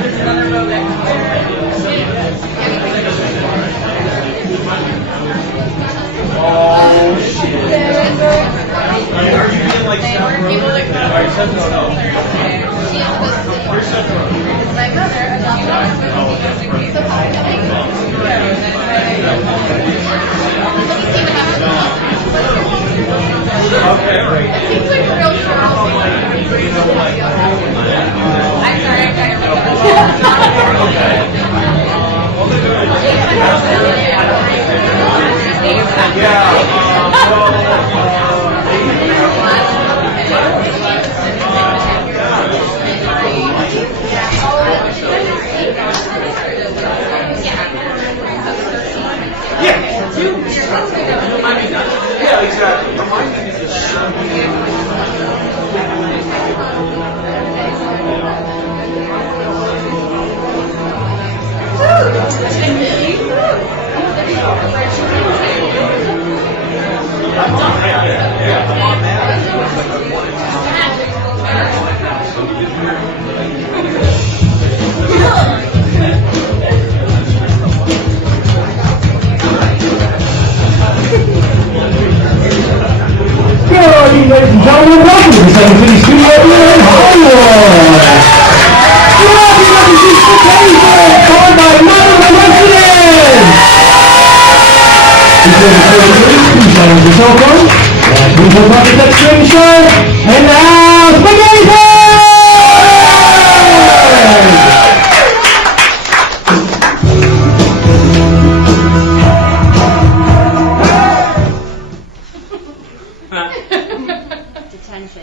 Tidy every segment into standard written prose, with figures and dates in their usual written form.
Oh, shit. Are you being like Steph Rowe? Are you Steph Rowe? No. You're Steph Rowe. My brother Okay, right. It's like a real I'm sorry, I kind Yeah, exactly. Ladies and gentlemen, welcome to the 7 City Studio here in Hollywood. You're all here to see Spaghettisburg, powered by Precedent. Before the show begins, please silence your cell phone. And please hold on to that string show. And now, Spaghettisburg!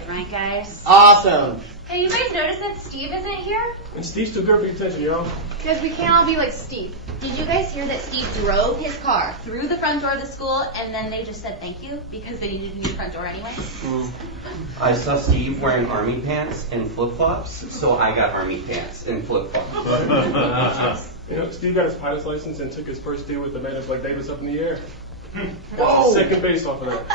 Right, guys? Awesome. Hey, you guys notice that Steve isn't here? And Steve's too good for your attention, yo. Because we can't all be like Steve. Did you guys hear that Steve drove his car through the front door of the school and then they just said thank you because they needed a new front door anyway? I saw Steve wearing army pants and flip-flops, so I got army pants and flip-flops. You know, Steve got his pilot's license and took his first deal with the man like Davis up in the air. Whoa. Second base off of that.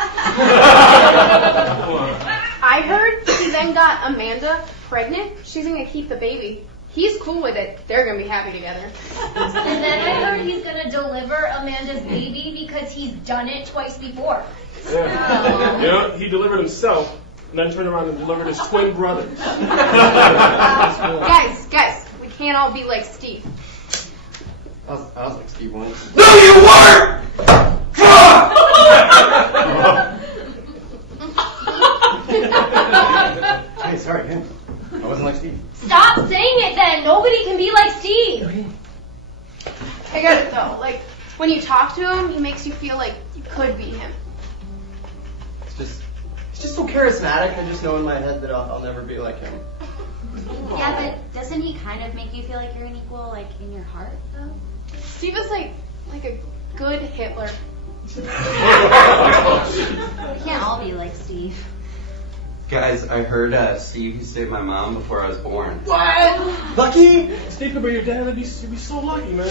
I heard he then got Amanda pregnant. She's going to keep the baby. He's cool with it. They're going to be happy together. And then I heard he's going to deliver Amanda's baby because he's done it twice before. Yeah. You know, he delivered himself and then turned around and delivered his twin brothers. Guys, we can't all be like Steve. I was like Steve once. No, you weren't! Hey, sorry, man. I wasn't like Steve. Stop saying it then. Nobody can be like Steve. I get it though. Like, when you talk to him, he makes you feel like you could be him. He's just so charismatic. I just know in my head that I'll never be like him. Yeah, but doesn't he kind of make you feel like you're an equal, like, in your heart, though? Steve is like a good Hitler. We can't all be like Steve. Guys, I heard Steve used to date my mom before I was born. What? Lucky? Steve could be your dad. You'd be so lucky, man.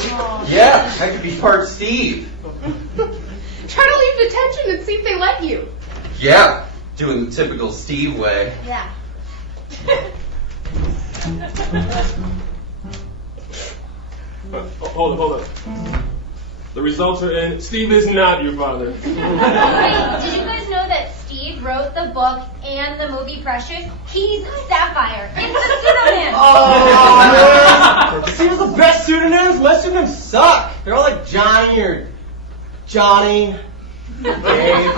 Yeah, I could be part Steve. Try to leave detention and see if they let you. Yeah, doing the typical Steve way. Yeah. Hold up. The results are in. Steve is not your father. Wait, did you guys know that Steve wrote the book and the movie Precious? He's Sapphire. It's a pseudonym. Oh, man. Steve's the best pseudonyms. Most pseudonyms suck. They're all like Johnny or Johnny. Dave.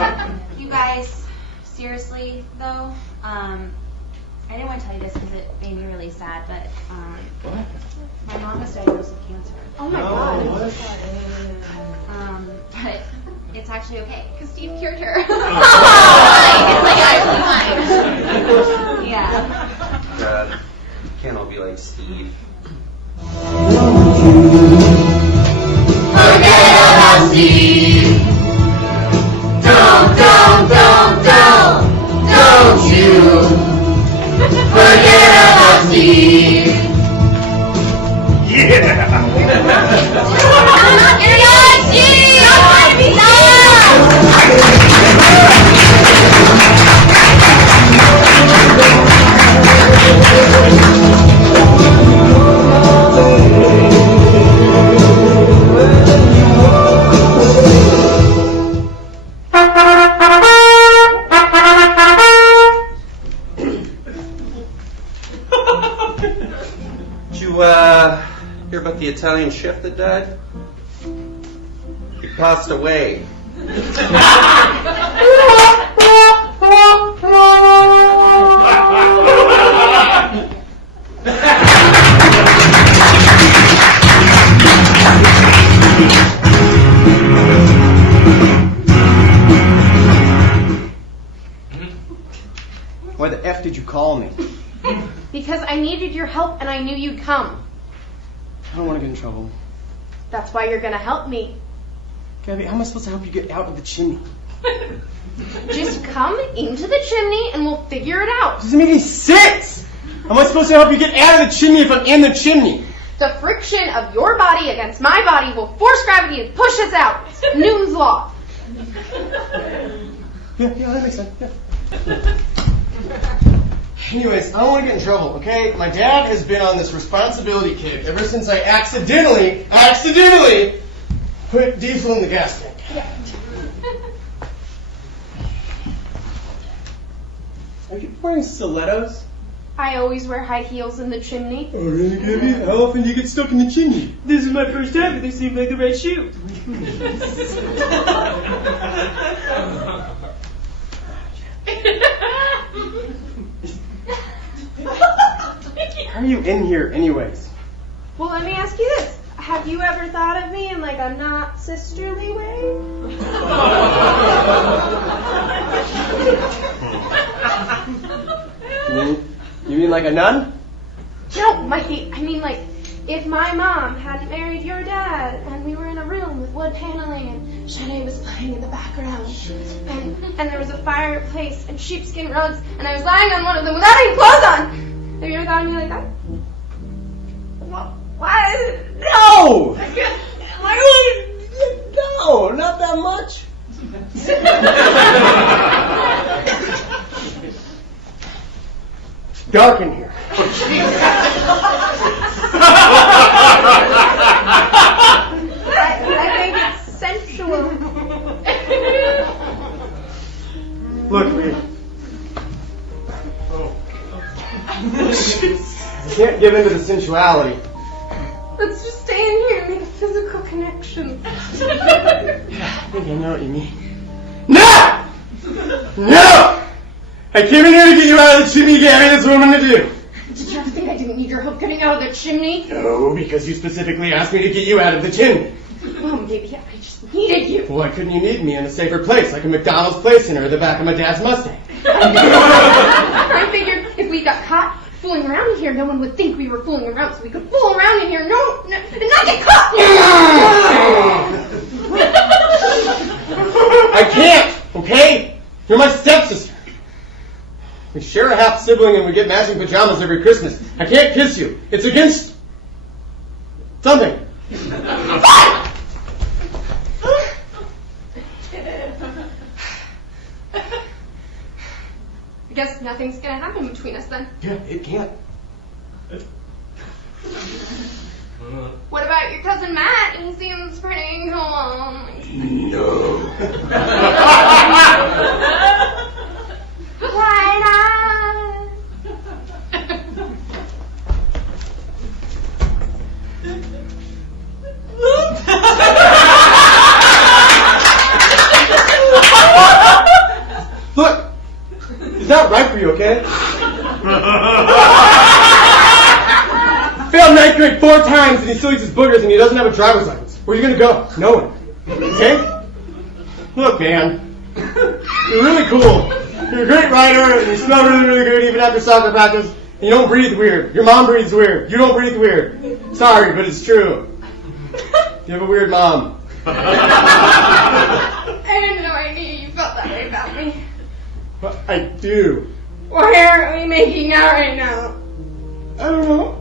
You guys, seriously, though, I didn't want to tell you this because it made me really sad, but What? my mom was diagnosed with cancer. Oh my God. But it's actually okay because Steve cured her. It's like actually fine. Yeah. God, can't all be like Steve. Forget about Steve. Don't you forget about Steve. Yeah! You're not Steve! Don't want to be done! you hear about the Italian chef that died? He passed away. Why the F did you call me? Because I needed your help and I knew you'd come. I don't want to get in trouble. That's why you're gonna help me. Gabby, how am I supposed to help you get out of the chimney? Just come into the chimney and we'll figure it out. Doesn't make any sense! How am I supposed to help you get out of the chimney if I'm in the chimney? The friction of your body against my body will force gravity and push us out. It's Newton's law. Yeah, that makes sense. Yeah. Anyways, I don't want to get in trouble, okay? My dad has been on this responsibility kick ever since I accidentally put diesel in the gas tank. Are you wearing stilettos? I always wear high heels in the chimney. Oh, really, Gabby? How often do you get stuck in the chimney? This is my first time, but they seem like the right shoe. How are you in here, anyways? Well, let me ask you this. Have you ever thought of me in like a not sisterly way? You mean like a nun? No, Mikey. I mean like if my mom hadn't married your dad and we were in a room with wood paneling and Sade was playing in the background and there was a fireplace and sheepskin rugs and I was lying on one of them without any clothes on. Have you ever thought of me like that? Well, why? No! No, not that much. It's dark in here. I think it's sensual. Look, Reed. You can't give in to the sensuality. Let's just stay in here and make a physical connection. I think I know what you mean. No! No! I came in here to get you out of the chimney, Gabby. That's what I'm going to do. Did you ever think I didn't need your help getting out of the chimney? No, because you specifically asked me to get you out of the chimney. Well, maybe I just needed you. Why couldn't you need me in a safer place, like a McDonald's Place Center or the back of my dad's Mustang? I figured if we got caught fooling around in here, no one would think we were fooling around, so we could fool around in here and not get caught. I can't, okay? You're my stepsister. We share a half sibling and we get matching pajamas every Christmas. I can't kiss you. It's against something. I guess nothing's gonna happen between us then. Yeah, it can't. What about your cousin Matt? He seems pretty cool. No. Why not? Look, it's not right for you, okay? Failed ninth grade 4 times and he still eats his boogers and he doesn't have a driver's license. Where are you gonna go? Nowhere. Okay? Look, man. You're really cool. You're a great writer and you smell really, really good even after soccer practice. And you don't breathe weird. Your mom breathes weird. You don't breathe weird. Sorry, but it's true. You have a weird mom. I didn't know I knew you felt that way about me. But I do. Why aren't we making out right now? I don't know.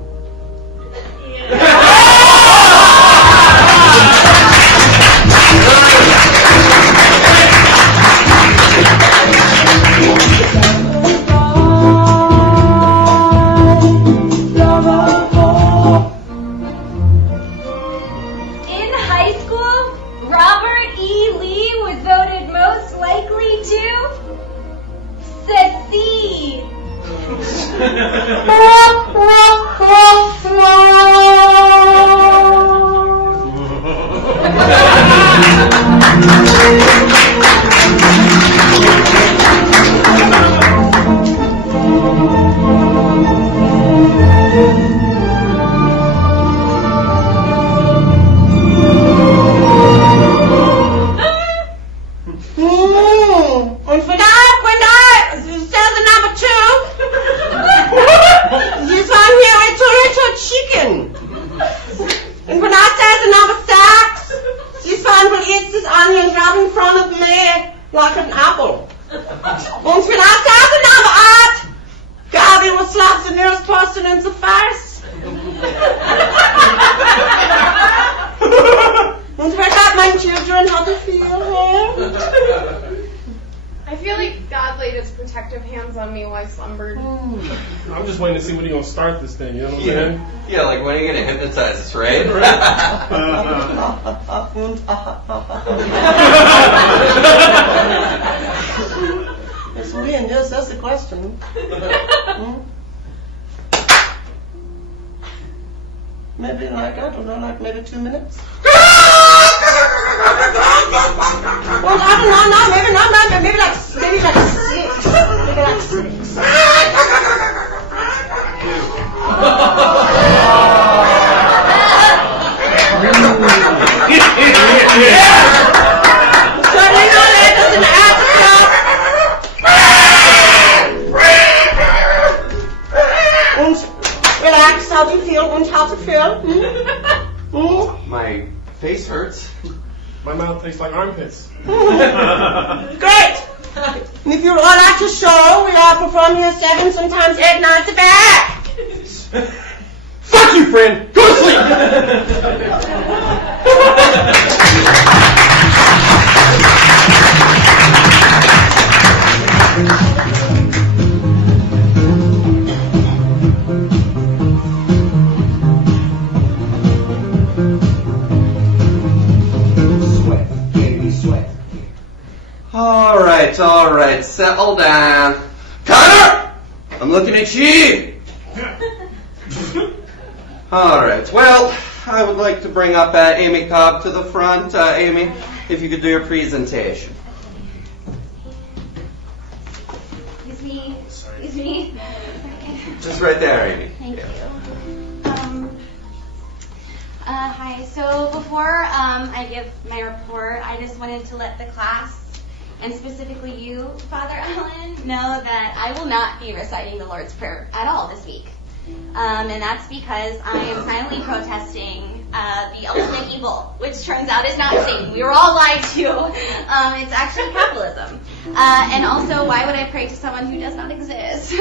In high school, Robert E. Lee was voted most likely to secede. how do you feel, huh? I feel like God laid his protective hands on me while I slumbered. I'm just waiting to see when you're going to start this thing, you know what I'm saying? Yeah, like when are you going to hypnotize us, right? Yes, Ian, yes, that's the question. Maybe like, I don't know, like maybe 2 minutes? Well, I don't know, no, maybe not, maybe like 6. Maybe like 6. Certainly not that doesn't relax, how do you feel? How do you feel? My face hurts. My mouth tastes like armpits. Great! And if you would all like to show, we all perform here 7, sometimes 8 nights back. Fuck you, friend! Go to sleep! All right, settle down. Connor! I'm looking at you! All right, well, I would like to bring up Amy Cobb to the front. Amy, if you could do your presentation. Excuse me. Just right there, Amy. Thank you. Hi, so before I give my report, I just wanted to let the class, and specifically you, Father Allen, know that I will not be reciting the Lord's Prayer at all this week. And that's because I am silently protesting the ultimate evil, which turns out is not Satan. We were all lied to. It's actually capitalism. And also, why would I pray to someone who does not exist?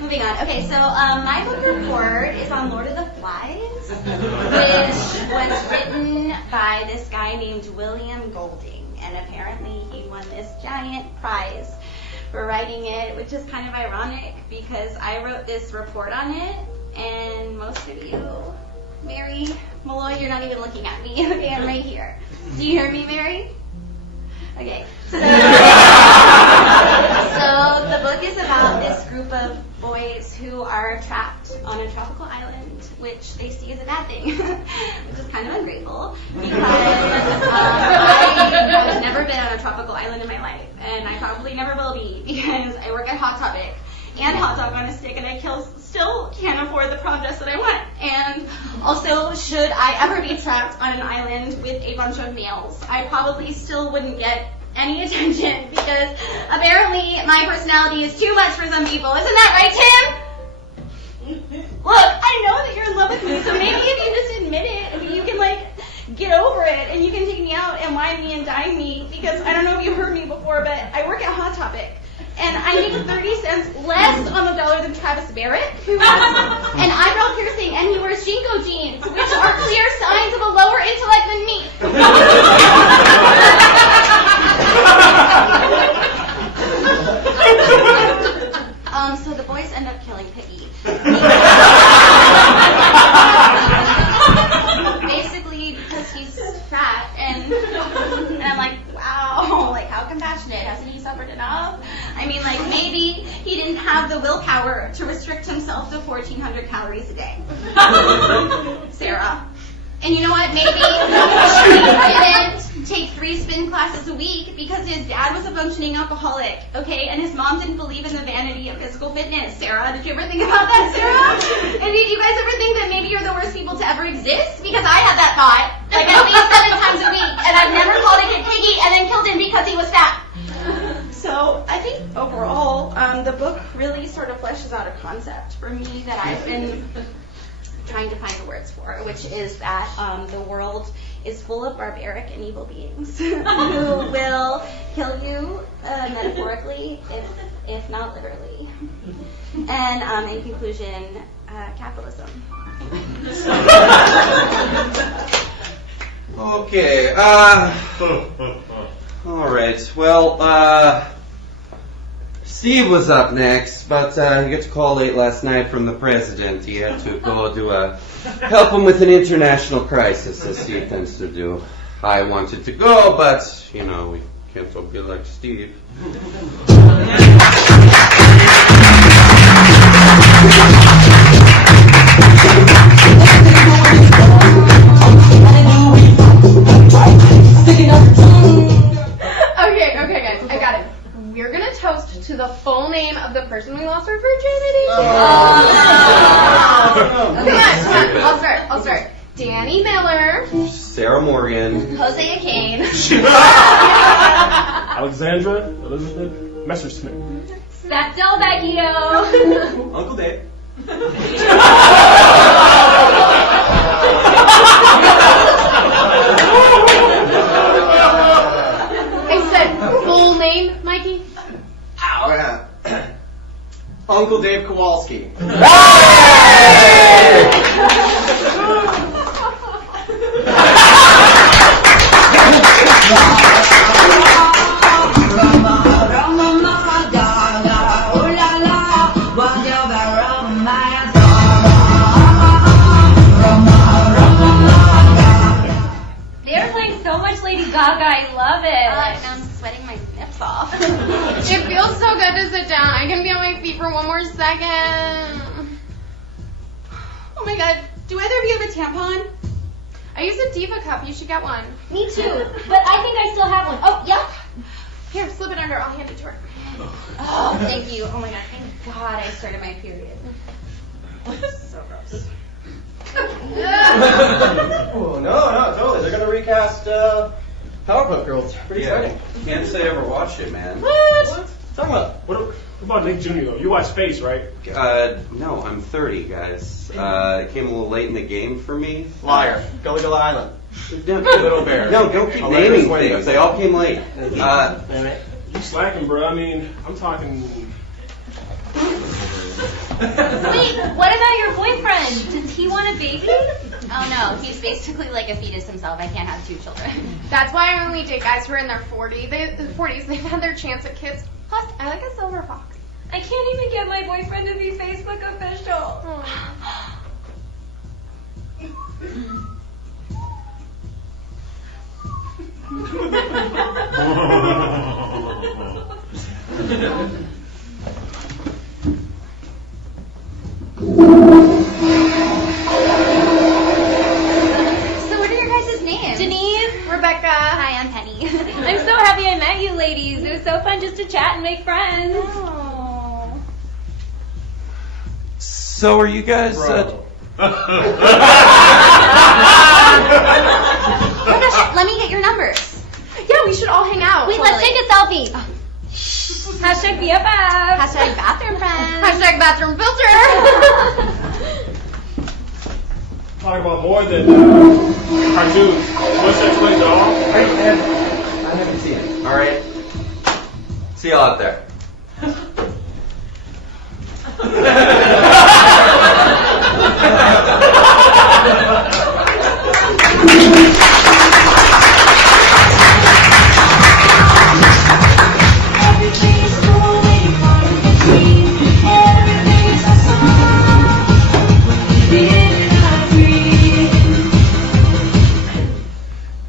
Moving on. Okay, so my book report is on Lord of the Flies, which was written by this guy named William Golding. And apparently he won this giant prize for writing it, which is kind of ironic because I wrote this report on it, and most of you, Mary Malloy, you're not even looking at me. Okay, I'm right here. Do you hear me, Mary? Okay. So the book is about this group of boys who are trapped on a tropical island, which they see as a bad thing, which is kind of ungrateful because I've never been on a tropical island in my life, and I probably never will be because I work at Hot Topic and Hot Dog on a Stick, and I still can't afford the projects that I want. And also, should I ever be trapped on an island with a bunch of males, I probably still wouldn't get any attention because apparently my personality is too much for some people. Isn't that right, Tim? Look, I know that you're in love with me, so maybe if you just admit it, and you can get over it, and you can take me out and wine me and dine me, because I don't know if you heard me before, but I work at Hot Topic, and I make 30 cents less on the dollar than Travis Barrett, who has an eyebrow piercing, and he wears Jinko jeans, which are clear signs of a lower intellect than me. So the boys end up killing Piggy. Basically because he's fat, and I'm like, wow, like how compassionate, hasn't he suffered enough? I mean, like maybe he didn't have the willpower to restrict himself to 1,400 calories a day. Sarah. And you know what, maybe he didn't take 3 spin classes a week because his dad was a functioning alcoholic, okay, and his mom didn't believe in the vanity of physical fitness. Sarah, did you ever think about that, Sarah? And did you guys ever think that maybe you're the worst people to ever exist? Because I had that thought, like at least 7 times a week, and I've never called a kid Piggy and then killed him because he was fat. So I think overall, the book really sort of fleshes out a concept for me that I've been trying to find the words for, which is that the world is full of barbaric and evil beings who will kill you metaphorically, if not literally. And in conclusion, capitalism. Okay, All right. Well, Steve was up next, but he got a call late last night from the Precedent. He had to go to help him with an international crisis, as Steve tends to do. I wanted to go, but, you know, we can't all be like Steve. Okay, guys, I got it. We're gonna toast to the full name of the person we lost our virginity to. Come on, I'll start. Danny Miller. Sarah Morgan. Hosea Kane. Alexandra Elizabeth Messersmith. Seth Del Vecchio. Uncle Dave. I said full name, Mikey. Oh, yeah. Uncle Dave Kowalski. They're playing so much Lady Gaga. I love it. And I'm sweating my nips off. It feels so good to sit down. I can be on my feet for one more second. Oh my god, do either of you have a tampon? I use a Diva cup. You should get one. Me too. But I think I still have one. Oh, yeah. Here, slip it under. I'll hand it to her. Oh, thank you. Oh my god, thank God I started my period. So gross. Oh, no, totally. They're going to recast Powerpuff Girls. Pretty exciting. Can't say I ever watched it, man. What? Talking about? What about Nick Jr. though? You watch Space, right? No, I'm 30, guys. It came a little late in the game for me. Liar. Gully Island. Don't, Little Bear. No, don't keep naming things. They all came late. You slacking, bro. I mean, I'm talking. Wait, what about your boyfriend? Does he want a baby? Oh no, he's basically like a fetus himself. I can't have 2 children. That's why I only date guys who are in their 40s. They've had their chance at kids. Plus, I like a silver fox. I can't even get my boyfriend to be Facebook official. So what are your guys' names? Denise, Rebecca. Hi, I'm Penny. I'm so happy I met you ladies. It was so fun just to chat and make friends. Oh. So are you guys? Oh my gosh, let me get your numbers. Yeah, we should all hang out. Wait, let's take a selfie. Hashtag BFF. Hashtag bathroom friends. Hashtag bathroom filter. Talking about more than cartoons. What's that explains it all? I haven't seen it. All right. See y'all out there.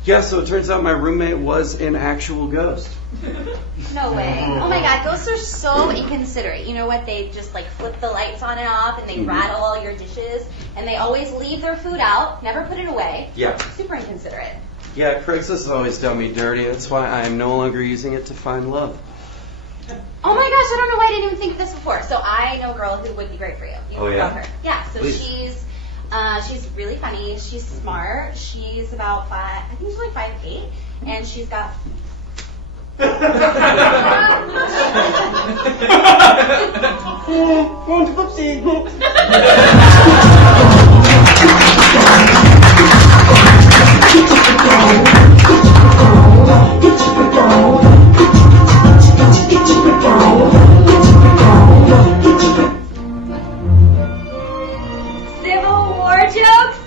Yeah, so it turns out my roommate was an actual ghost. No way. Oh my god, ghosts are so inconsiderate. You know what? They just like flip the lights on and off and they rattle all your dishes and they always leave their food out, never put it away. Yeah. Super inconsiderate. Yeah, Craigslist has always done me dirty. That's why I am no longer using it to find love. Oh my gosh, I don't know why I didn't even think of this before. So I know a girl who would be great for you. You Oh, know yeah? her. Yeah, so Please. she's really funny. She's smart. She's about 5, I think she's like 5'8", and she's got Going to Foopsie. Civil War jokes?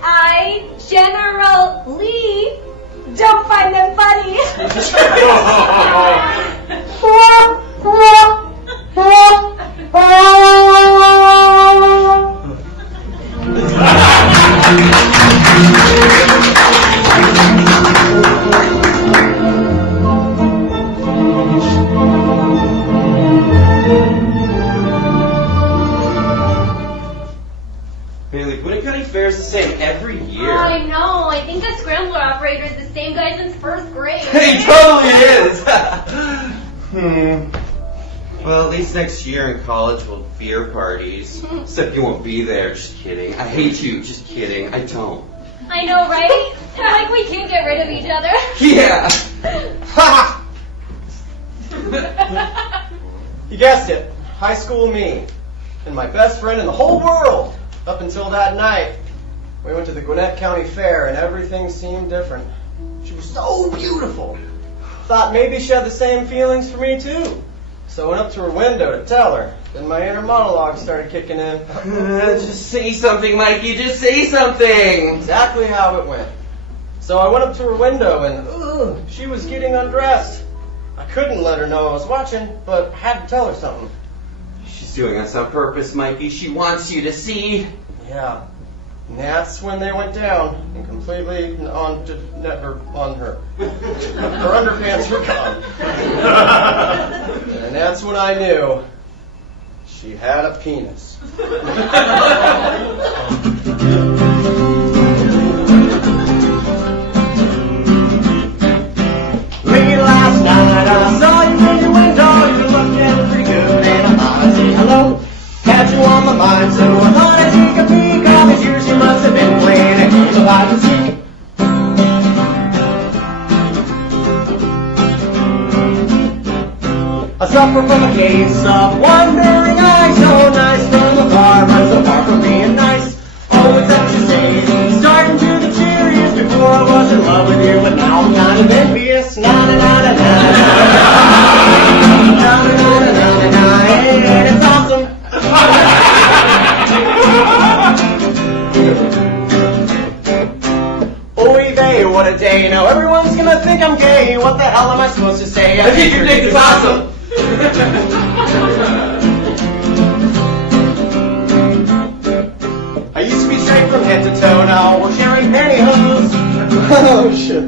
I generally don't find them funny. same every year. I know. I think the scrambler operator is the same guy since first grade. He totally is. Well, at least next year in college we'll have beer parties. Except you won't be there. Just kidding. I hate you. Just kidding. I don't. I know, right? Like we can't get rid of each other. Yeah. Ha! You guessed it. High school me. And my best friend in the whole world. Up until that night. We went to the Gwinnett County Fair and everything seemed different. She was so beautiful. Thought maybe she had the same feelings for me too. So I went up to her window to tell her. Then my inner monologue started kicking in. Just say something, Mikey. Just say something. Exactly how it went. So I went up to her window and she was getting undressed. I couldn't let her know I was watching, but I had to tell her something. She's doing this on purpose, Mikey. She wants you to see. Yeah. And that's when they went down and completely on her. Her underpants were gone. And that's when I knew she had a penis. Late last night I saw you in your window. You were looking pretty good and I thought I'd say hello. Had you on my mind, so I thought I'd take a peek. All these years you must have been playing a game of hide and seek. I suffer from a case of wandering eyes. So nice from afar, but so far from being nice. Oh, it's such a shame. Starting to the cheeriest. Before I was in love with you, but now I'm kind of envious. Na na na na na. Na na na na na na. And it's awesome. Oy vey, what a day. Now everyone's gonna think I'm gay. What the hell am I supposed to say? I think your dick is awesome. I used to be straight from head to toe. Now we're sharing pantyhose. Oh shit.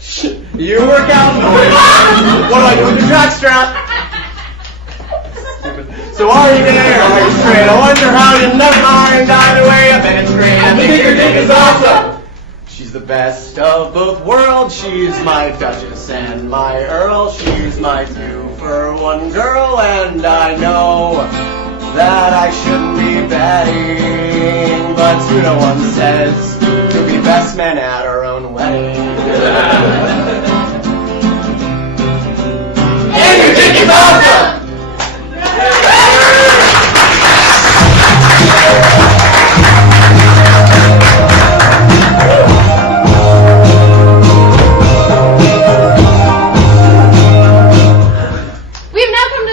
Shit. You work out, boys. What do I do with your jock strap? So are you there? Are you straight? I wonder how you never mind. Either way, I bet it's great. I think your dick is awesome. She's the best of both worlds. She's my Duchess and my Earl. She's my 2-for-1 girl. And I know that I shouldn't be betting. But no one says we'll be best men at our own wedding. And your dick is awesome! We've now come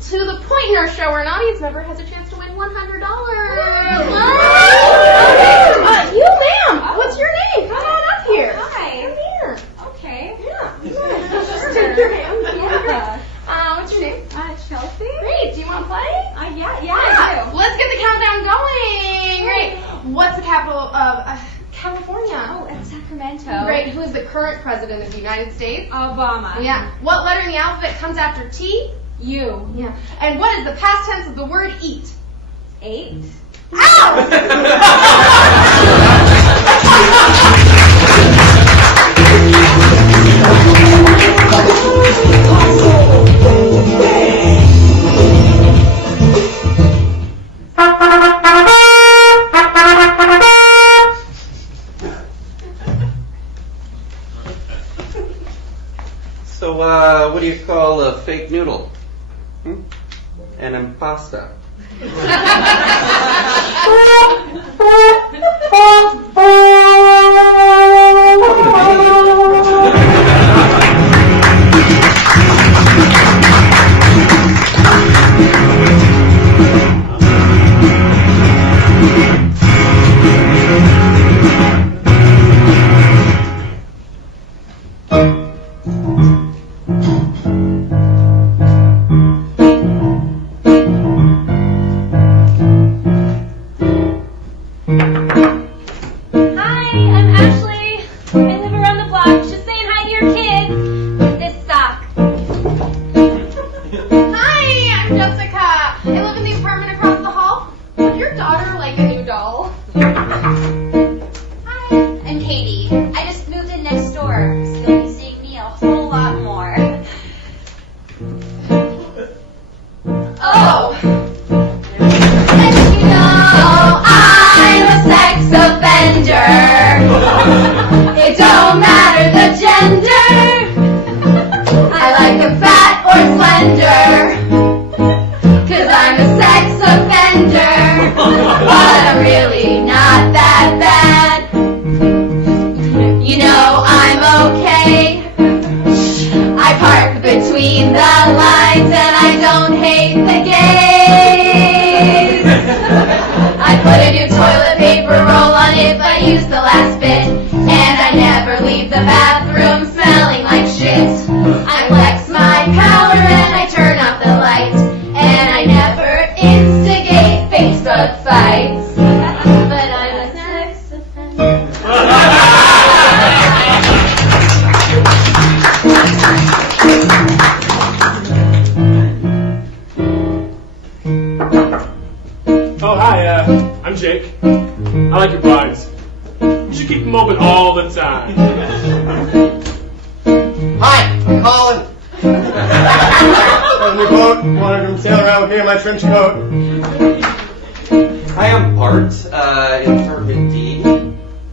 to the point in our show where an audience member has a chance to win $100. You, ma'am, what's your name? Come on up here. Hi. Come here. Okay. Yeah. Just take your hand. Yeah. What's your name? Chelsea? Great. Do you want to play? Yeah, I do. Let's get the countdown going. Great. What's the capital of California? Oh, it's Sacramento. Great. Who is the current president of the United States? Obama. Yeah. What letter in the alphabet comes after T? You. Yeah. And what is the past tense of the word eat? 8. Ow! So, what do you call a fake noodle? An impasta. your daughter like a new doll? Hi, I'm Katie. I just moved in next door, so you'll be seeing me a whole lot more. Oh! And you know I'm a sex offender. It don't matter the gender. I like them fat or slender. 'Cause I'm a sex offender. But I'm really not that bad. You know I'm okay. I park between the lines and I don't hate the gays. I put a new toilet paper roll on if I use the last bit. And I never leave the bathroom smelling like shit. I flex my power and I turn off the lights. And I never instigate Facebook fights. But I'm a sex offender. Oh, hi, I'm Jake. I like your blinds. You should keep them open all the time. Hi, I'm Colin. I'm the boat. Wanted to sail around with me in my trench coat. Hi, I'm Bart, interpret D.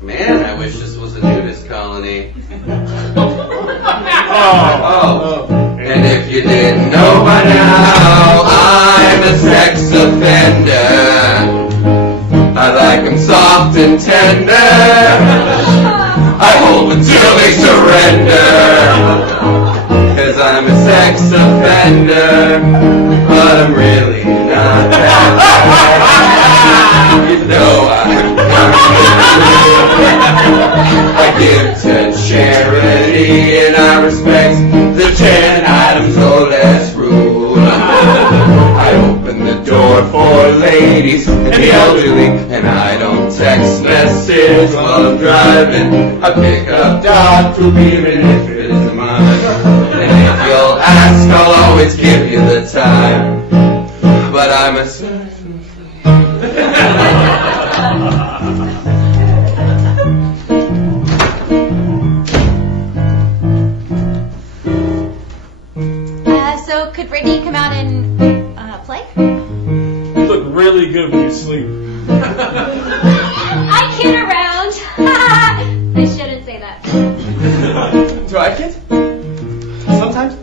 Man, I wish this was a nudist colony. Oh. And if you didn't know by now, I'm a sex offender. I like them soft and tender. I hold until they surrender. 'Cause I'm a sex offender, but I'm really not that bad. You know I give to charity and I respect the 10 items or less rule. I open the door for ladies and the elderly, and I don't text message while I'm driving. I pick up dog food even if it isn't mine. And if you'll ask, I'll always give you the time. But I'm a So could Brittany come out and play? You look really good when you sleep. I kid around. I shouldn't say that. Do I kid? Sometimes.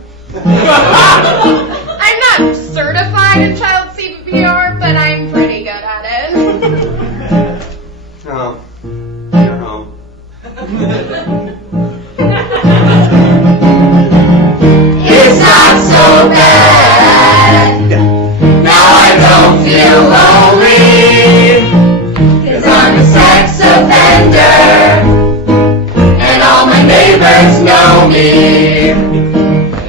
I'm not certified in child CPR, but I'm pretty good at it. Oh, you're home. It's not so bad. Now I don't feel lonely. 'Cause I'm a sex offender. And all my neighbors know me.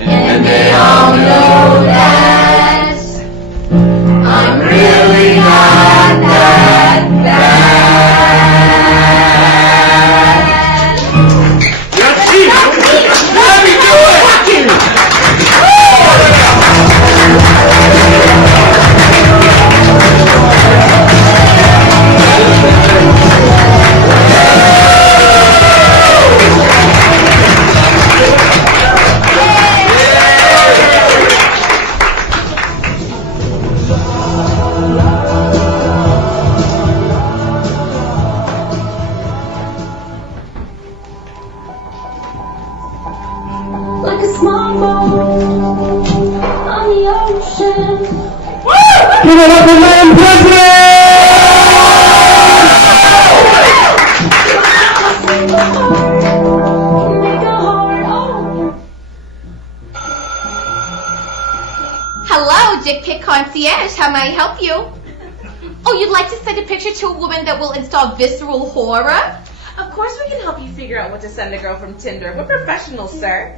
And they all know that I'm really not that bad. Let me do it! Like a small boat on the ocean. Give it up for Madam Hello, Dick Pic Concierge. How may I help you? Oh, you'd like to send a picture to a woman that will install visceral horror? Of course we can help you figure out what to send a girl from Tinder. We're professionals, sir.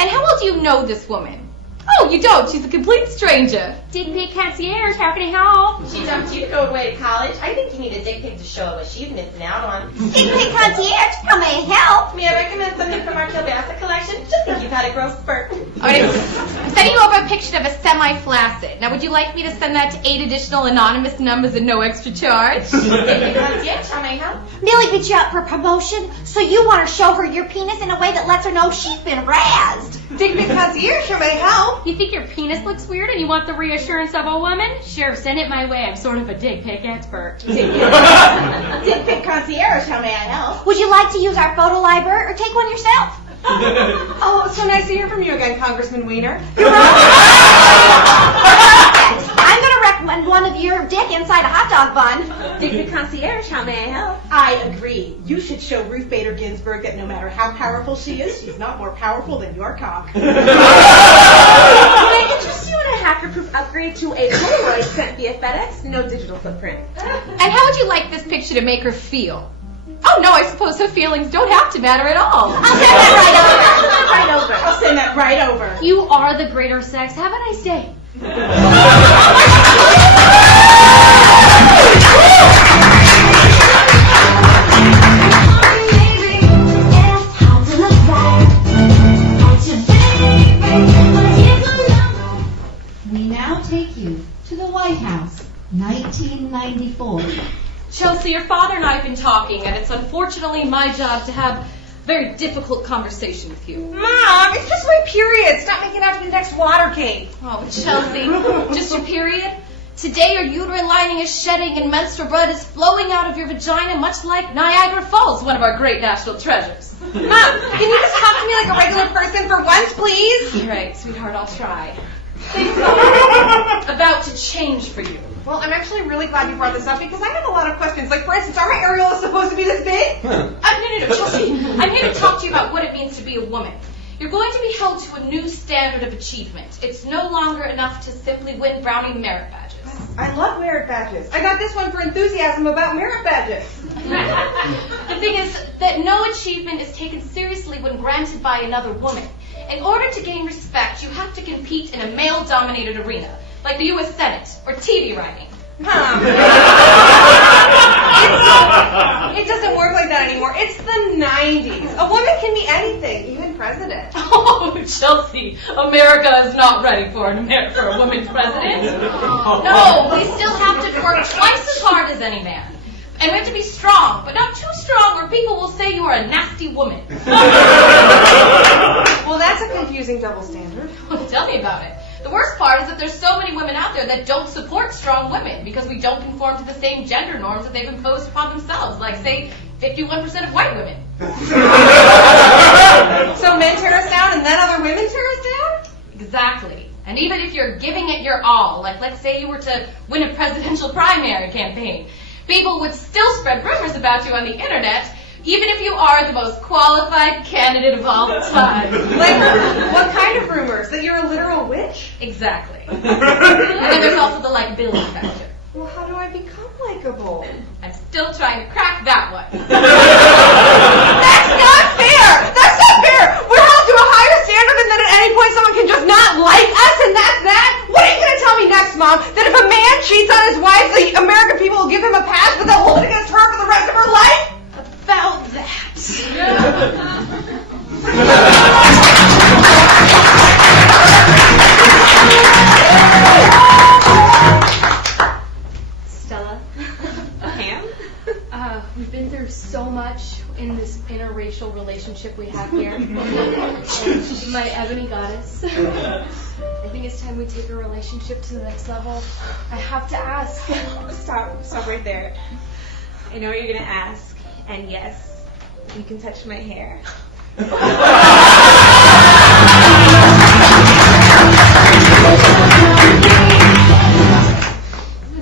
And how well do you know this woman? Oh, you don't? She's a complete stranger. Dick pic concierge, how can I help? She dumped you to go away to college. I think you need a dick pic to show what she's missing out on. Dick pic concierge, how may I help? May I recommend something from our Kielbasa collection? Just think you've had a growth spurt. I'm sending you over a picture of a semi-flaccid. Now, would you like me to send that to 8 additional anonymous numbers at no extra charge? Dick pic concierge, how may I help? Millie beat you out for promotion, so you want to show her your penis in a way that lets her know she's been razzed. Dick pic concierge, how may I help? You think your penis looks weird and you want the reassurance of a woman? Sure, send it my way. I'm sort of a dick pic expert. Dick pic concierge, how may I help? Would you like to use our photo library or take one yourself? Oh, so nice to hear from you again, Congressman Wiener. I'm going to recommend one of your dick inside a hot dog bun. Dick pic concierge, how may I help? I agree. You should show Ruth Bader Ginsburg that no matter how powerful she is, she's not more powerful than your cock. Can I interest you in a hacker-proof upgrade to a Polaroid sent via FedEx? No digital footprint. And how would you like this picture to make her feel? Oh, no, I suppose her feelings don't have to matter at all. I'll send that right over. I'll send that right over. You are the greater sex. Have a nice day. We now take you to the White House, 1994. Chelsea, your father and I have been talking, and it's unfortunately my job to have a very difficult conversation with you. Mom, it's just my period. Stop making out to be the next Watergate. Oh, but Chelsea, just your period? Today your uterine lining is shedding and menstrual blood is flowing out of your vagina, much like Niagara Falls, one of our great national treasures. Mom, can you just talk to me like a regular person for once, please? All right, sweetheart, I'll try. Things are about to change for you. Well, I'm actually really glad you brought this up because I have a lot of questions. Like, for instance, are my areolas supposed to be this big? No, Chelsea. I'm here to talk to you about what it means to be a woman. You're going to be held to a new standard of achievement. It's no longer enough to simply win brownie merit badges. I love merit badges. I got this one for enthusiasm about merit badges. The thing is that no achievement is taken seriously when granted by another woman. In order to gain respect, you have to compete in a male-dominated arena, like the U.S. Senate or TV writing. It doesn't work like that anymore. It's the 90s. A woman can be anything, even president. Oh, Chelsea, America is not ready for a woman president. No, we still have to work twice as hard as any man. And we have to be strong, but not too strong or people will say you are a nasty woman. Well, that's a confusing double standard. Well, tell me about it. The worst part is that there's so many women out there that don't support strong women because we don't conform to the same gender norms that they've imposed upon themselves, like, say, 51% of white women. So men tear us down and then other women tear us down? Exactly. And even if you're giving it your all, like let's say you were to win a presidential primary campaign, people would still spread rumors about you on the internet, even if you are the most qualified candidate of all time. Like, what kind of rumors? That you're a literal witch? Exactly. And then there's also the likability factor. Well, how do I become likable? I'm still trying to crack that one. That's not fair! That's not fair! We're held to a higher standard and then at any point someone can just not like us and that's that? What are you going to tell me next, Mom? That if a man cheats on his wife, the American people will give him a pass, but they'll hold it against her for the rest of her life? About that. Stella? Pam? We've been through so much in this interracial relationship we have here. My ebony goddess. I think it's time we take our relationship to the next level. I have to ask. Stop right there. I know what you're going to ask. And yes, you can touch my hair. It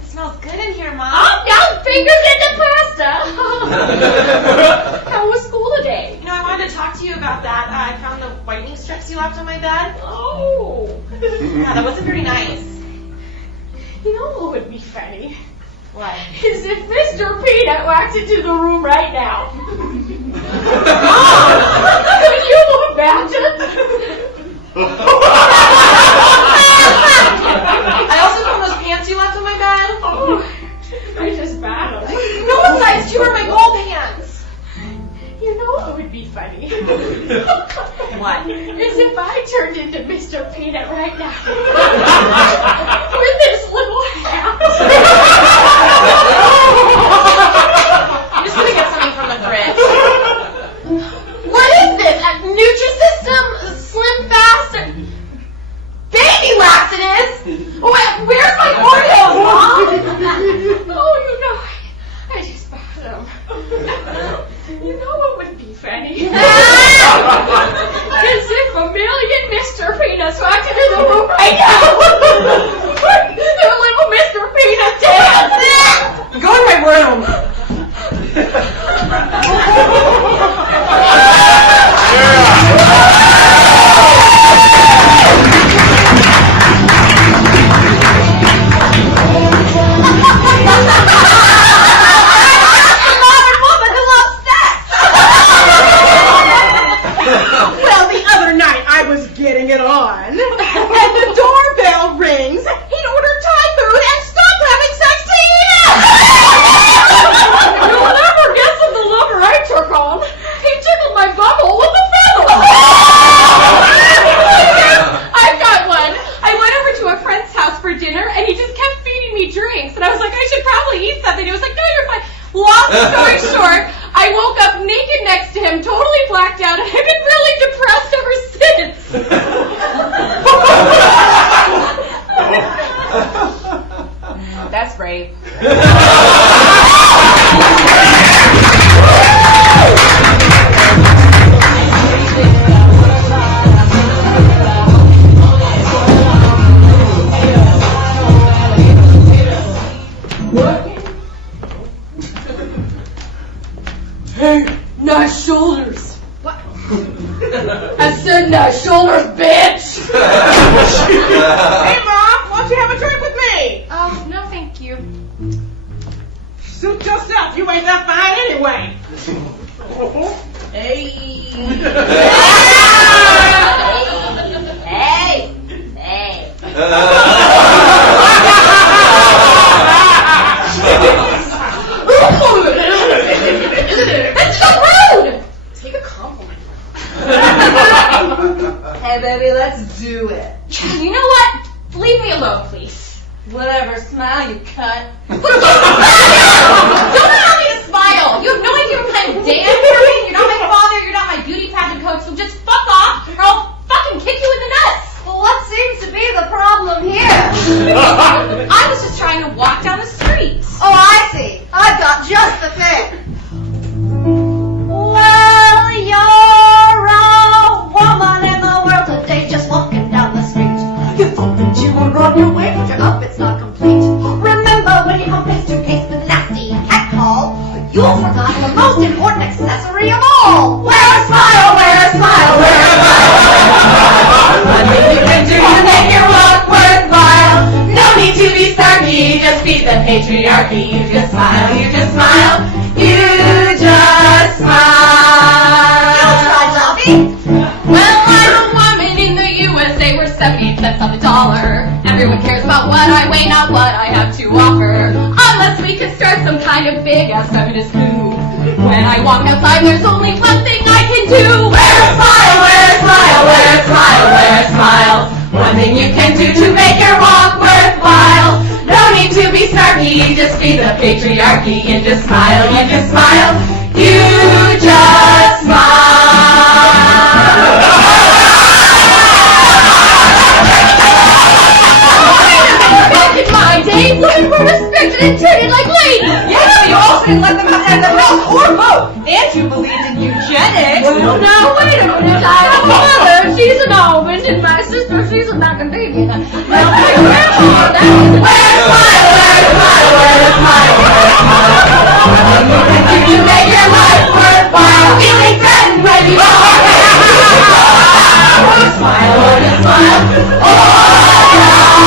smells good in here, Mom. Oh, now fingers in the pasta. How was school today? You know, I wanted to talk to you about that. I found the whitening strips you left on my bed. Oh. Yeah, that wasn't very nice. You know what would be funny? What? Is if Mr. Peanut walks into the room right now. Mom! Could you imagine? just bad. No one likes to wear my gold pants. You know what would be funny? What? Is if I turned into Mr. Peanut right now. With this little hat. I'm just gonna get something from the fridge. What is this? A Nutrisystem? Slim Fast? Baby laxatives! Where's my Oreos, Mom? Oh, you know, I just bought them. You know what would be funny? As if a million Mr. Peanuts walked into the room right now. The little Mr. Peanut dance. Go in my room. Well, the other night I was getting it on, and the doorbell rings. He'd ordered Thai food and stopped having sex to eat it. You'll never guess of the lover I took on. He tickled my butthole with a feather. I've got one. I went over to a friend's house for dinner, and he just kept feeding me drinks. And I was like, I should probably eat something. He was like, no, you're fine. Long story short, I woke up naked next to him, totally blacked out, and I've been really depressed ever since. That's great. Hey, nice shoulders. What? I said nice shoulders, bitch. Hey, Mom, why don't you have a drink with me? Oh, no, thank you. Suit yourself. You ain't that fine anyway. Hey. Hey. Hey. That's so rude! Take a compliment. Hey, baby, let's do it. You know what? Leave me alone, please. Whatever. Smile, you cunt. Don't allow me to smile. You have no idea what kind of day I'm having. You're not my father. You're not my beauty pageant coach. So just fuck off, or I'll fucking kick you in the nuts. Well, what seems to be the problem here? I was just trying to walk down the street. Oh, I see. I've got just the thing. Well, you're a woman in the world today, just walking down the street. You thought that you were on your way, but your outfit's not complete. Remember when you come face to face with nasty cat call, you forgot the most important accessory of all. Wear a smile, wear a smile, wear a smile. One thing you can do to make your walk worthwhile. No need to be snarky, just beat the patriarchy. You just smile, you just smile, you just smile. You try, Dobby. Well, I'm a woman in the USA where 70 cents on the dollar. Everyone cares about what I weigh, not what I have to offer. Unless we can start some kind of big-ass feminist move. When I walk outside, there's only one thing I can do. Wear a smile, wear a smile, wear a smile, wear a smile. One thing you can do to make your walk worthwhile. No need to be snarky, just be the patriarchy and just smile, you just smile, you just smile. Back in my day, women were respected and treated like ladies. Yeah, you also didn't let them have the milk or vote, and you believed in eugenics. Well, now, wait a minute. I have a mother. She's an almond, and my sister, she's a macadamia. Well, my grandma, that is Wear a smile, wear a smile, wear a smile, wear a smile. Nothing you can do to make your life worthwhile. Feeling threatened when you are happy. Oh, just smile, oh, just smile, oh, just smile.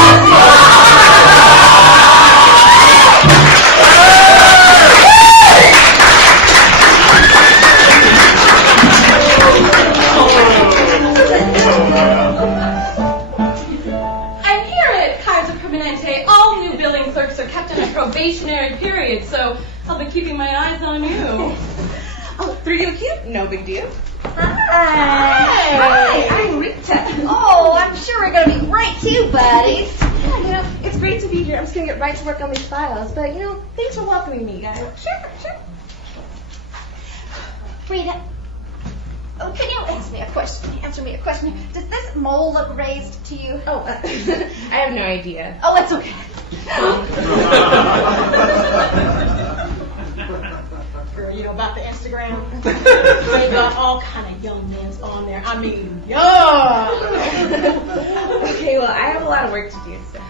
And here at Kaiser Permanente, all new billing clerks are kept under probation so I'll be keeping my eyes on you. Oh, 3D cute? No big deal. Hi, I'm Rita. Oh, I'm sure we're gonna be great too, buddies. Yeah, it's great to be here. I'm just gonna get right to work on these files. But, thanks for welcoming me, guys. Sure. Rita, can you answer me a question? Does this mole look raised to you? Oh, I have no idea. Oh, it's okay. Girl, you know about the Instagram? They got all kind of young men on there. I mean, young. Okay, well, I have a lot of work to do, so.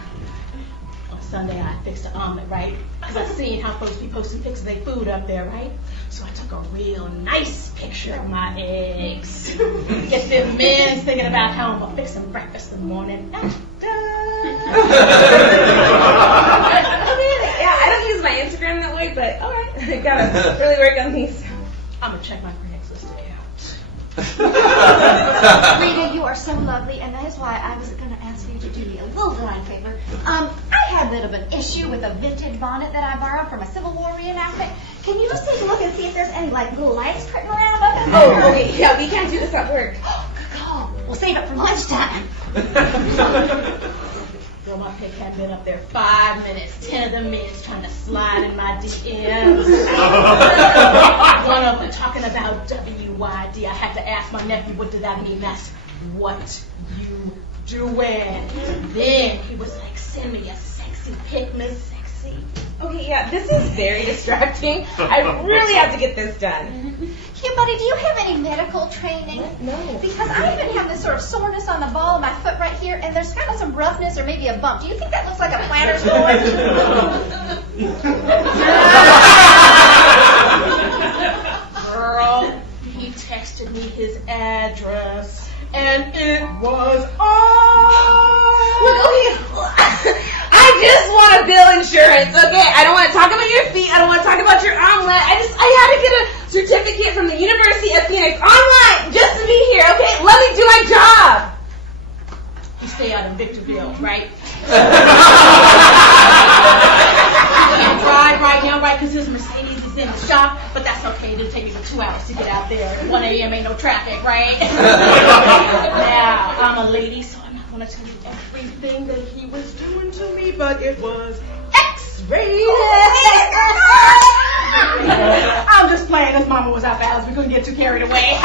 On Sunday, I fixed an omelet, right? Because I seen how folks be posting pictures of their food up there, right? So I took a real nice picture of my eggs. Get them men thinking about how I'm going to fix them breakfast in the morning. Yeah, I don't use my Instagram that way, but alright. I gotta really work on these. I'm going to check my Craigslist today out. Rita, you are so lovely, and that is why I was going to ask you to do me a little kind favor. I had a bit of an issue with a vintage bonnet that I borrowed from a Civil War reenactment. Can you just take a look and see if there's any, little lights printing around up in there? Oh, okay, yeah, we can't do this at work. Good call. We'll save it for lunchtime. Girl, my pic hadn't been up there 5 minutes. 10 of them men trying to slide in my DMs. One of them talking about WYD. I had to ask my nephew, what did that mean? That's what you doing. Then he was like, send me a sexy pic, Miss Sexy. Okay, yeah, this is very distracting. I really have to get this done. Hey, buddy, do you have any medical training? No. Because I've been having this sort of soreness on the ball of my foot right here, and there's kind of some roughness or maybe a bump. Do you think that looks like a planter's board? Girl, he texted me his address, and it was on. Look, okay, I just want to bill insurance, okay? I don't want to talk about your feet. I don't want to talk about your omelet. I had to get a certificate from the University of Phoenix online just to be here, okay? Let me do my job. You stay out in Victorville, right? Right now, right? Because his Mercedes is in the shop, but that's okay. It'll take me for 2 hours to get out there. At 1 a.m. ain't no traffic, right? Now, I'm a lady, so I'm not going to tell you everything that he was doing to me, but it was X-rated. I'm just playing. His mama was out the house. We couldn't get too carried away.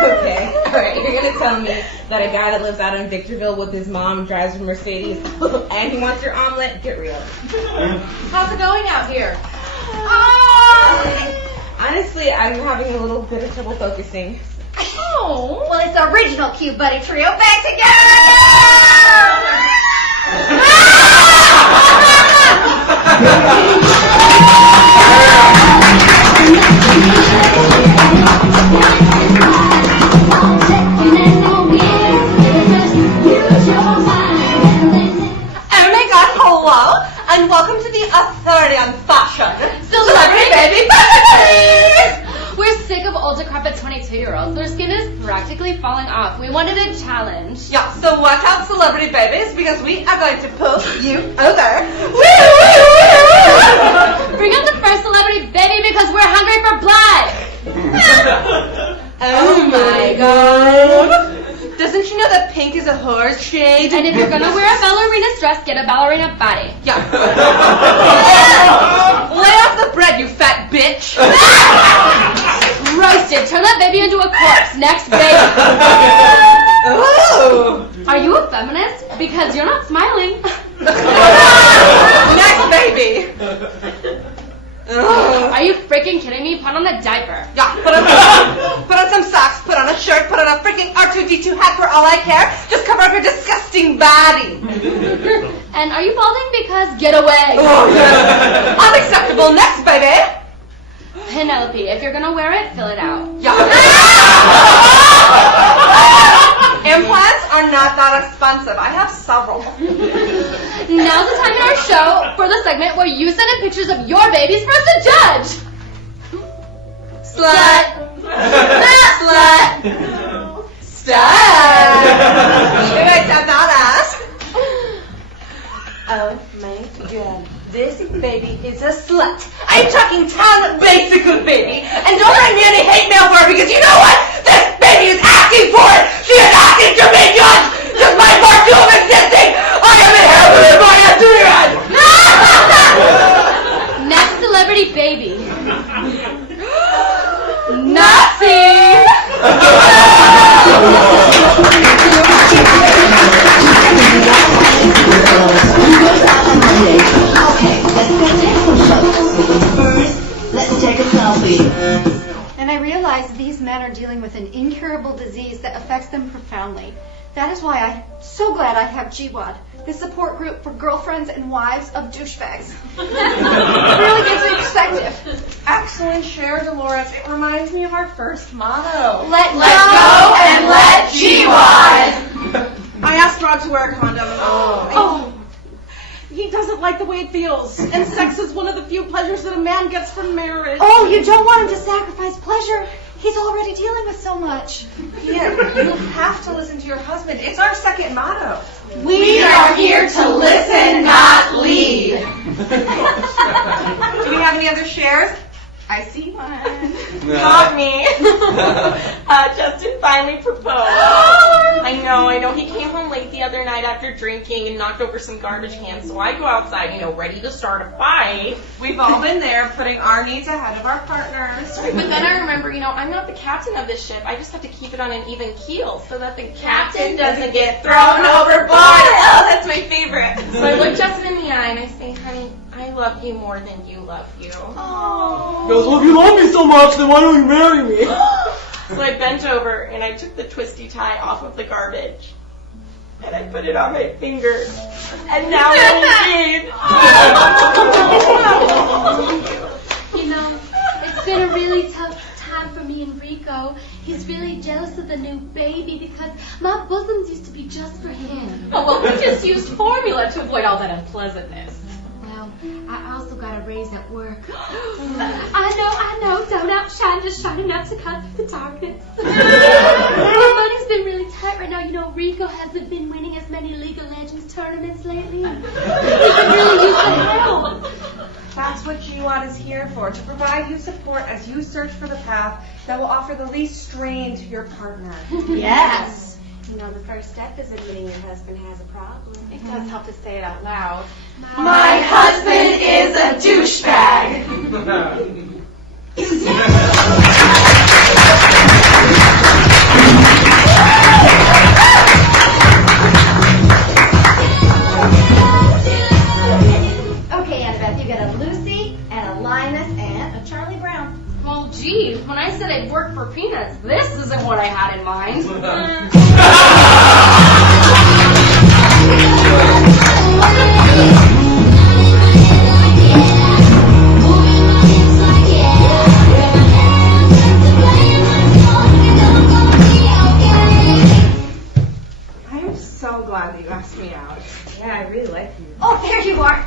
Okay, all right. You're gonna tell me that a guy that lives out in Victorville with his mom drives a Mercedes and he wants your omelet? Get real. How's it going out here? Honestly, I'm having a little bit of trouble focusing. Oh. Well, it's the original Cute Buddy Trio back Oh my god, hello, and welcome to the Authority on Fashion. Celebrity Baby Babies! We're sick of old decrepit 22-year-olds. Their skin is practically falling off. We wanted a challenge. Yeah, so watch out, Celebrity Babies, because we are going to pull you over. Bring out the first celebrity baby because we're hungry for blood. Oh my god. Doesn't she know that pink is a horse shade? And if you're gonna wear a ballerina dress, get a ballerina body. Yeah. Lay off the bread, you fat bitch. Roasted. Turn that baby into a corpse. Next baby. Ooh. Are you a feminist? Because you're not smiling. Next baby. Are you freaking kidding me? Put on a diaper. Yeah, put on some socks, put on a shirt, put on a freaking R2-D2 hat for all I care. Just cover up your disgusting body. And are you balding? Because get away. Unacceptable. Next, baby. Penelope, if you're gonna wear it, fill it out. Yeah. Implants are not that expensive. I have several. Now's the time in our show for the segment where you send in pictures of your babies for us to judge. Slut. Slut. Stud. You might have not asked. Oh my god. This baby is a slut. I'm talking town bicycle baby. And don't write me any hate mail for her because you know what? This baby is asking for it. She is asking to be judged. Just by virtue of existing, I am inherited by a demon. Next celebrity baby. Nazi. Let's take a selfie. And I realize these men are dealing with an incurable disease that affects them profoundly. That is why I'm so glad I have GWAD, the support group for girlfriends and wives of douchebags. It really gives me perspective. Excellent share, Dolores. It reminds me of our first motto. Let go and let GWAD. I asked Rob to wear a condom. He doesn't like the way it feels. And sex is one of the few pleasures that a man gets from marriage. Oh, you don't want him to sacrifice pleasure. He's already dealing with so much. Yeah, you have to listen to your husband. It's our second motto. We are here to listen, not lead. Do we have any other shares? I see one. Not me. Justin finally proposed. I know. He came home late the other night after drinking and knocked over some garbage cans. So I go outside, ready to start a fight. We've all been there, putting our needs ahead of our partners. But then I remember, I'm not the captain of this ship. I just have to keep it on an even keel so that the captain doesn't get thrown overboard. Oh, that's my favorite. So I look Justin in the eye and I say, honey, I love you more than you love you. He goes, well, if you love me so much, then why don't you marry me? So I bent over and I took the twisty tie off of the garbage. And I put it on my finger. And now we're engaged. It's been a really tough time for me and Rico. He's really jealous of the new baby because my bosoms used to be just for him. Oh, well, we just used formula to avoid all that unpleasantness. Well, I also got a raise at work. I know, don't outshine, just shine enough to cut through the darkness. The money's been really tight right now. Rico hasn't been winning as many League of Legends tournaments lately. We could really use the help. That's what GWAD is here for, to provide you support as you search for the path that will offer the least strain to your partner. Yes. The first step is admitting your husband has a problem. It does help to say it out loud. My husband is a douchebag. Okay, Annabeth, you got a Lucy and a Linus and a Charlie Brown. Well, geez, when I said I'd work for peanuts, this isn't what I had in mind. I'm so glad that you asked me out. Yeah, I really like you. Oh, there you are.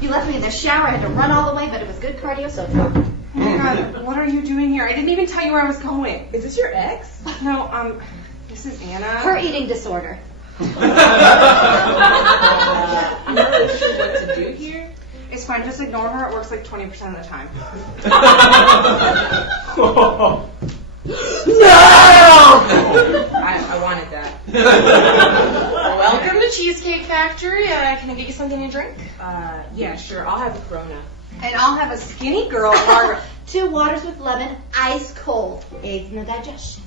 You left me in the shower. I had to run all the way, but it was good cardio so far. Oh my God, what are you doing here? I didn't even tell you where I was going. Is this your ex? No, this is Anna. Her eating disorder. I'm not really sure what to do here. It's fine, just ignore her. It works like 20% of the time. No! I wanted that. Welcome to Cheesecake Factory. Can I get you something to drink? Yeah, sure. I'll have a Corona. And I'll have a skinny girl Margaret. 2 waters with lemon, ice cold. Aids in the digestion.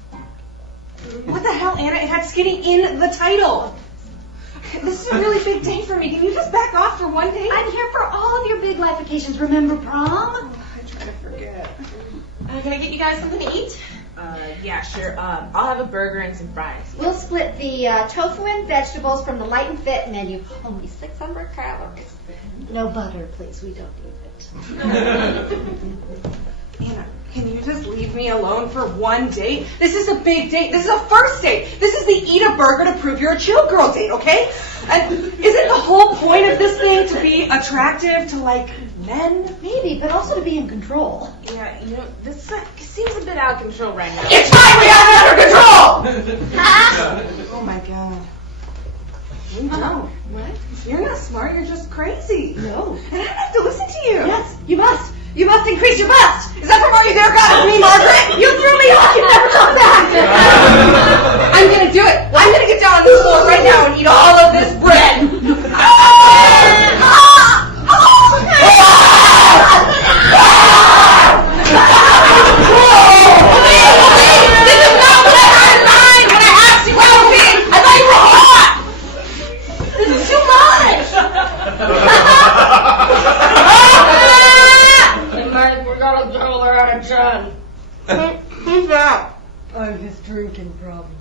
What the hell, Anna? It had skinny in the title. This is a really big day for me. Can you just back off for one day? I'm here for all of your big life occasions. Remember prom? I try to forget. Can I get you guys something to eat? Yeah, sure. I'll have a burger and some fries. We'll split the tofu and vegetables from the light and fit menu. Only 600 calories. No butter, please. We don't need it. Anna, can you just leave me alone for one date? This is a big date. This is a first date. This is the eat a burger to prove you're a chill girl date, okay? And isn't the whole point of this thing to be attractive to, men? Maybe, but also to be in control. Yeah, this seems a bit out of control right now. It's time we have it under control! Oh my God. You don't. What? You're not smart, you're just crazy. No. And I have to listen to you. Yes, you must. You must increase your bust. Is that from where you there got with me, Margaret? You threw me off. You never come back. I'm gonna do it. I'm gonna get down on this floor right now and eat all of this bread. This is not what I had in mind when I asked you out, Pete. I thought you were hot. This is too much. We're gonna tell her out of John. Who's that? I'm his drinking problem.